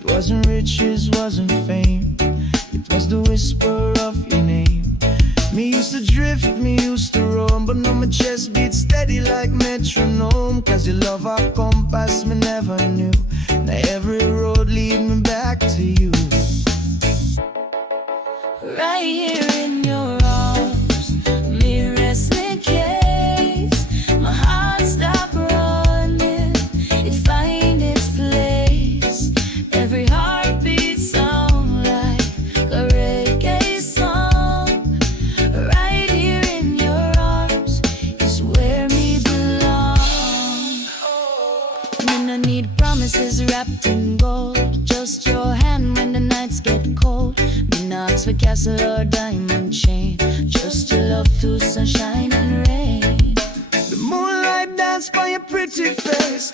It wasn't riches, wasn't fame, it was the whisper of your name. Me used to drift, me used to roam, but now my chest beats steady like metronome. Cause your love our compass me never knew. Now every road lead me back to you. Right here in your arms, me resting case. My heart stopped running, it find its place. Every heartbeat sound like a reggae song. Right here in your arms is where me belong. Me no need promises wrapped in gold, just your hand when the nights get cold. Me no ask for castle or diamond chain, just your love through sunshine and rain. The moonlight dance by your pretty face,